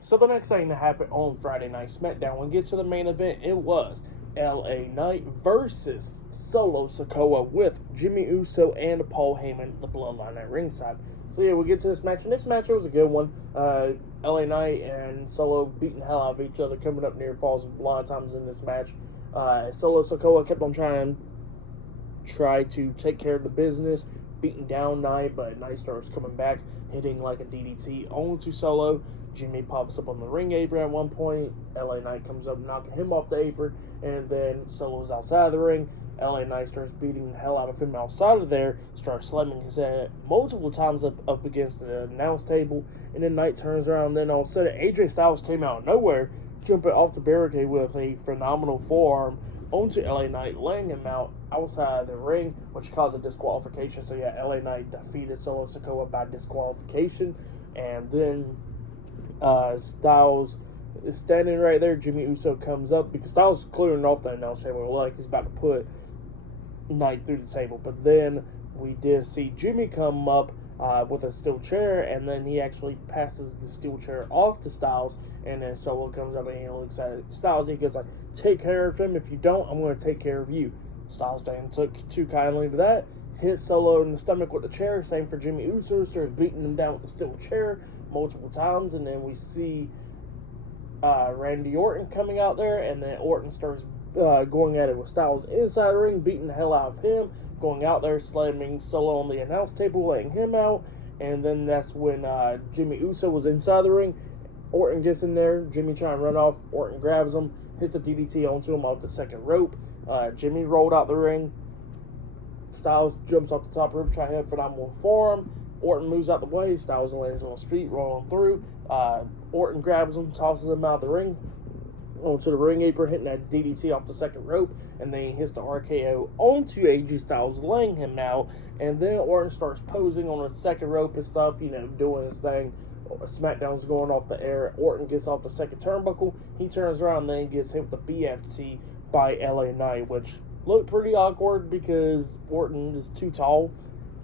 So the next thing that happened on Friday Night SmackDown, when we get to the main event, it was LA Knight versus Solo Sikoa with Jimmy Uso and Paul Heyman, the Bloodline at ringside. So yeah, we get to this match, and this match, it was a good one. LA Knight and Solo beating the hell out of each other, coming up near falls a lot of times in this match. Solo Sikoa kept on try to take care of the business, beating down Knight, but Knight starts coming back, hitting like a DDT onto Solo. Jimmy pops up on the ring apron at one point. LA Knight comes up, knocking him off the apron, and then Solo's outside of the ring. LA Knight starts beating the hell out of him outside of there, starts slamming his head multiple times up against the announce table, and then Knight turns around, and then all of a sudden AJ Styles came out of nowhere, jumping off the barricade with a phenomenal forearm onto LA Knight, laying him out outside of the ring, which caused a disqualification. So yeah, LA Knight defeated Solo Sikoa by disqualification, and then Styles is standing right there. Jimmy Uso comes up because Styles is clearing off the announce table like he's about to put Knight through the table, but then we did see Jimmy come up with a steel chair, and then he actually passes the steel chair off to Styles, and then Solo comes up and he looks at Styles. He goes like, "Take care of him. If you don't, I'm going to take care of you." Styles didn't took too kindly to that. Hit Solo in the stomach with the chair. Same for Jimmy Uso. Starts beating him down with the steel chair multiple times, and then we see Randy Orton coming out there, and then Orton starts going at it with Styles inside the ring, beating the hell out of him, going out there, slamming Solo on the announce table, letting him out, and then that's when Jimmy Uso was inside the ring. Orton gets in there, Jimmy trying to run off, Orton grabs him, hits the DDT onto him off the second rope. Jimmy rolled out the ring, Styles jumps off the top rope, trying to hit a phenomenal forearm. Orton moves out the way, Styles lands on his feet, rolling through. Orton grabs him, tosses him out of the ring, onto the ring apron, hitting that DDT off the second rope, and then he hits the RKO onto AJ Styles, laying him out, and then Orton starts posing on the second rope and stuff, doing his thing. SmackDown's going off the air. Orton gets off the second turnbuckle, he turns around and then gets hit with the BFT by LA Knight, which looked pretty awkward because Orton is too tall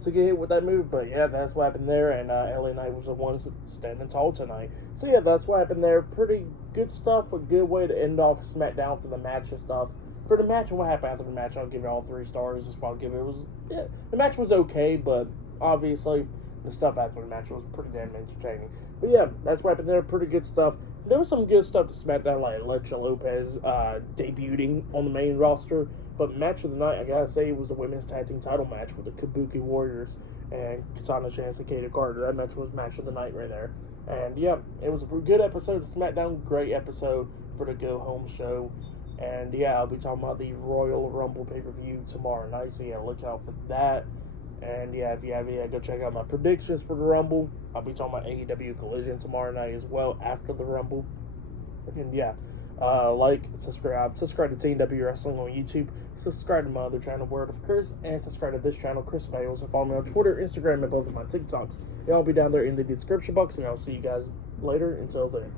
to get hit with that move, but yeah, that's what happened there, and LA Knight was the one standing tall tonight. So yeah, that's what happened there. Pretty good stuff, a good way to end off SmackDown for the match and stuff. For the match and what happened after the match, I'll give it all 3 stars. That's what I'll give it. The match was okay, but obviously the stuff after the match was pretty damn entertaining. But yeah, that's what happened there. Pretty good stuff. There was some good stuff to SmackDown, like Alexa Lopez debuting on the main roster. But match of the night, I gotta say, it was the women's tag team title match with the Kabuki Warriors and Katana Chance and Kata Carter. That match was match of the night right there. And yeah, it was a good episode of SmackDown. Great episode for the Go Home show. And yeah, I'll be talking about the Royal Rumble pay-per-view tomorrow night. So yeah, look out for that. And yeah, if you have any, go check out my predictions for the Rumble. I'll be talking about AEW Collision tomorrow night as well after the Rumble. And yeah, subscribe to Team W Wrestling on YouTube. Subscribe to my other channel, Word of Chris, and subscribe to this channel, Chris Fails, and follow me on Twitter, Instagram, and both of my TikToks. They'll all be down there in the description box, and I'll see you guys later. Until then.